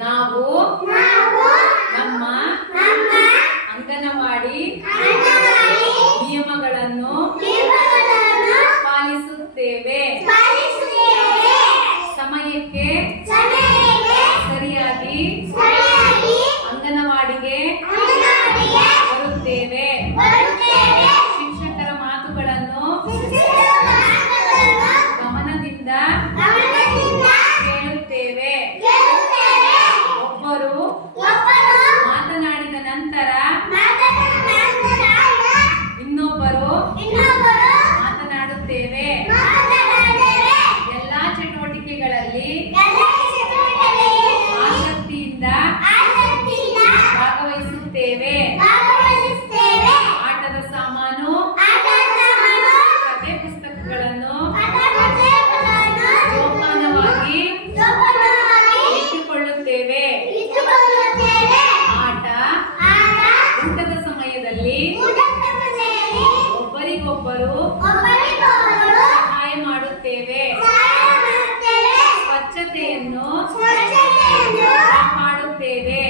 ನಾವು ನಮ್ಮ ಅಂಗನವಾಡಿ ನಿಯಮಗಳನ್ನು ಪಾಲಿಸುತ್ತೇವೆ. ಸಮಯಕ್ಕೆ ಸರಿಯಾಗಿ ಅಂಗನವಾಡಿಗೆ ಬರುತ್ತೇವೆ. ಶಿಕ್ಷಕರ ಮಾತುಗಳನ್ನು ಗಮನದಿಂದ ಕೇಳುತ್ತೇವೆ. ಒಬ್ಬರು ಮಾತನಾಡಿದ ನಂತರ ಇನ್ನೊಬ್ಬರು ಮಾತನಾಡುತ್ತೇವೆ. ಎಲ್ಲಾ ಚಟುವಟಿಕೆಗಳಲ್ಲಿ ಆಸಕ್ತಿಯಿಂದ ಭಾಗವಹಿಸುತ್ತೇವೆ. ಆಟದ ಸಾಮಾನು, ಕಥೆ ಪುಸ್ತಕಗಳನ್ನು ಜೋಪಾನವಾಗಿ ಇಟ್ಟುಕೊಳ್ಳುತ್ತೇವೆ. ಆಟ ಊಟದ ಸಮಯದಲ್ಲಿ ಒಬ್ಬರಿಗೊಬ್ಬರು ಸಹಾಯ ಮಾಡುತ್ತೇವೆ. ಸ್ವಚ್ಛತೆಯನ್ನು ಕಾಪಾಡುತ್ತೇವೆ.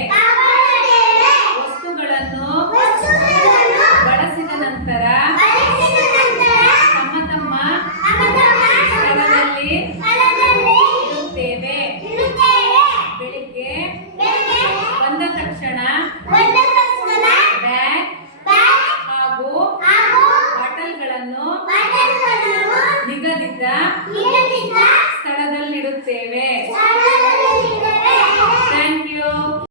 ವಸ್ತುಗಳನ್ನು